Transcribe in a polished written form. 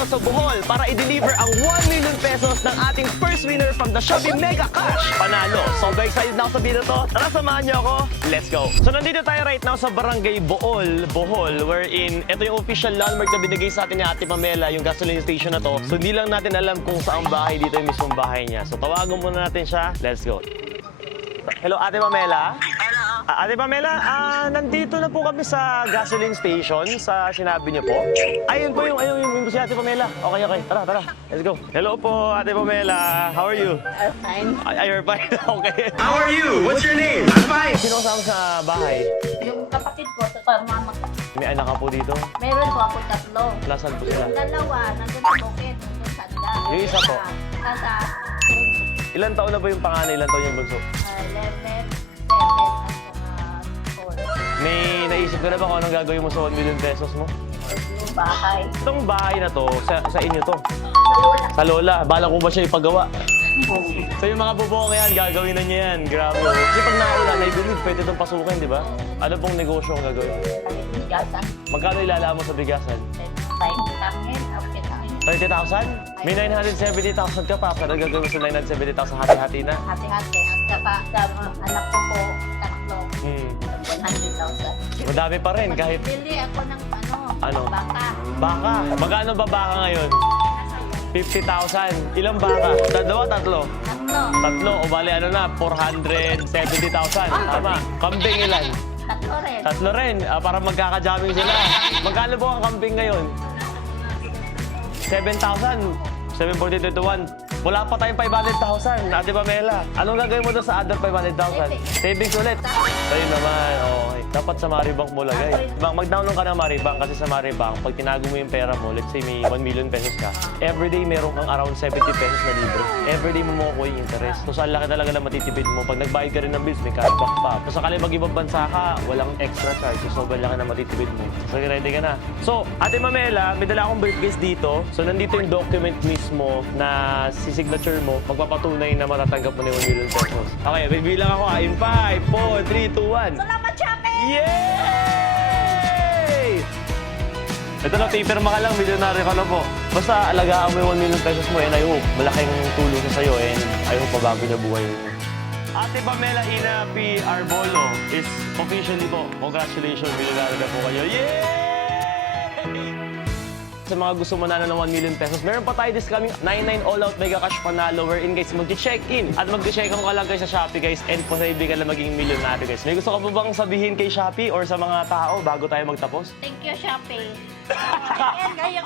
dito sa Bohol para i-deliver ang 1 million pesos ng ating first winner from the Shopee Mega Cash. Panalo. Sobrang excited na ako sa video to. Tara, samahan niyo ako. Let's go. So nandito tayo right now sa Barangay Bohol, wherein ito yung official landmark na binigay sa atin ni Ate Pamela, yung gasoline station na to. So hindi lang natin alam kung saan bahay dito yung mismong bahay niya. So tawagan muna natin siya. Let's go. Hello, Ate Pamela? Hello. Ate Pamela, nandito na po kami sa gasoline station sa sinabi niyo po. Ayun po yung si Ate Pamela. Okay. Tara. Let's go. Hello po, Ate Pamela. How are you? I'm fine. You're fine. Okay. How are you? What's your name? I'm fine. Sino kasama sa bahay? Yung kapatid ko, sa mama ko. May anak ka po dito? Meron po ako tatlo. Nasaan po sila? Yung dalawa, nandun sa bukid, nandun sa anda. Yung isa po? Nasa Ilan taon na ba yung panganay? Ilan taon yung bunso? 11, 7, at 4. May naisip ka na ba kung anong gagawin mo sa 1 million pesos mo? Yung bahay. Itong bahay na to, sa inyo to? Sa lola. Sa lola. Bala ko ba siya ipagawa? So yung mga bubong yan, gagawin na niya yan. Grabe. Kasi pag naulan, I believe pwede itong pasukin, di ba? Ano pong negosyo ang gagawin? Bigasan. Magkano ilalaan mo sa bigasan? 5 tangin, okay tangin. 30,000? May 970,000 ka pa. Pero gagawin mo sa 970,000 hati-hati na. Hati-hati. At saka sa mga anak ko po, tatlo, 100,000. Madami pa rin kahit Bili ako ng Ano? baka. baka. Magkano ba baka ngayon? 50,000. Ilang baka? Dalawa, tatlo? Tatlo. Tatlo. O bali ano na, 470,000. Tama. Kambing ilan? Tatlo rin. Tatlo rin. Para magkaka-jamming sila. Magkano po ang kambing ngayon? 7,000. 742 to 1. Wala pa tayong 500,000. Ate Pamela, anong gagawin mo doon sa other 500,000? Savings ulit. Sa'yo naman, okay. Dapat sa Maribank mo lagay. Mag-download ka ng Maribank kasi sa Maribank, pag tinago mo yung pera mo, let's say may 1 million pesos ka, everyday meron kang around 70 pesos na libre. Everyday mo makukuha yung interest. So, saan laki talaga na matitipid mo? Pag nagbayad ka rin ng bills, may cashback pa. So, sakali mag-ibang bansa ka, walang extra charge. So, sobrang laki na matitipid mo. So, ready ka na. So, Ate Pamela, may dala akong briefcase dito. So, nandito yung document mismo na signature mo, magpapatunay na matatanggap mo na yung 1 million pesos. Okay, bibilang ako. In 5, 4, 3, 2, 1. Salamat, Shopee! Yay! Ito na, paperma ka lang, milyonaryo ka na po. Basta alagaan mo yung 1 million pesos mo and I hope malaking tulong sa sa'yo and I hope mabago na buhay mo. Ate Pamela Ina P. Arbolo is officially po, congratulations, milyonaryo na po kayo. Yay! Sa mga gusto manalo ng 1 million pesos, meron pa tayo this coming 99 all-out mega cash panalo wherein guys, mag-check-in at mag-check ka lang guys sa Shopee guys and posible ka na maging milyonaryo guys. May gusto ka pa bang sabihin kay Shopee or sa mga tao bago tayo magtapos? Thank you, Shopee. Ayan, kayo